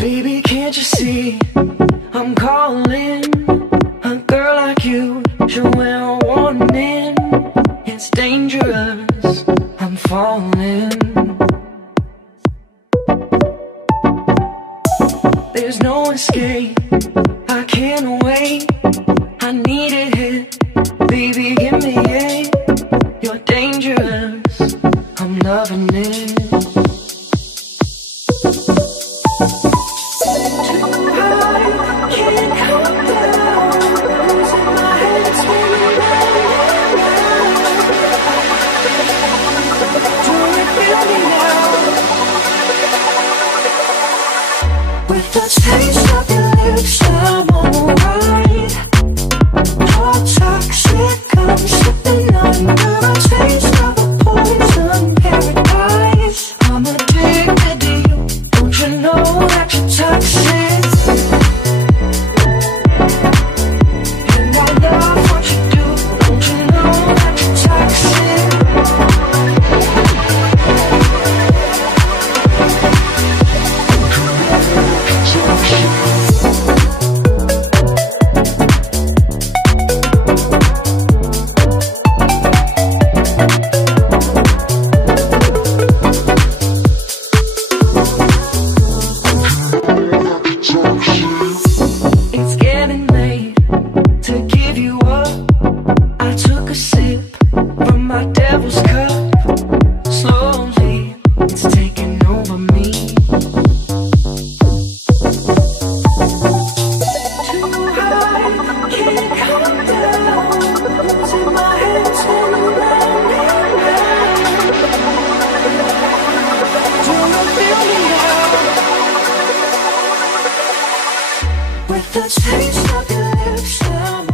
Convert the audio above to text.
Baby, can't you see I'm calling? A girl like you should wear a warning. It's dangerous, I'm falling. There's no escape, I can't wait. I need a hit, baby, give me it. You're dangerous, I'm loving it. With the taste of your lips, I'm alright. No toxic, I'm slipping under the taste of a poison paradise. I'm addicted to you, don't you know that you're toxic? And I love what you do, don't you know that you're toxic? It's getting late to give you up. I took a sip from my devil's cup. Slowly, it's taking over me. Too high, can't come down. Losing my head, spinning round and round. Do you feel me now? With the taste of your lips, I'm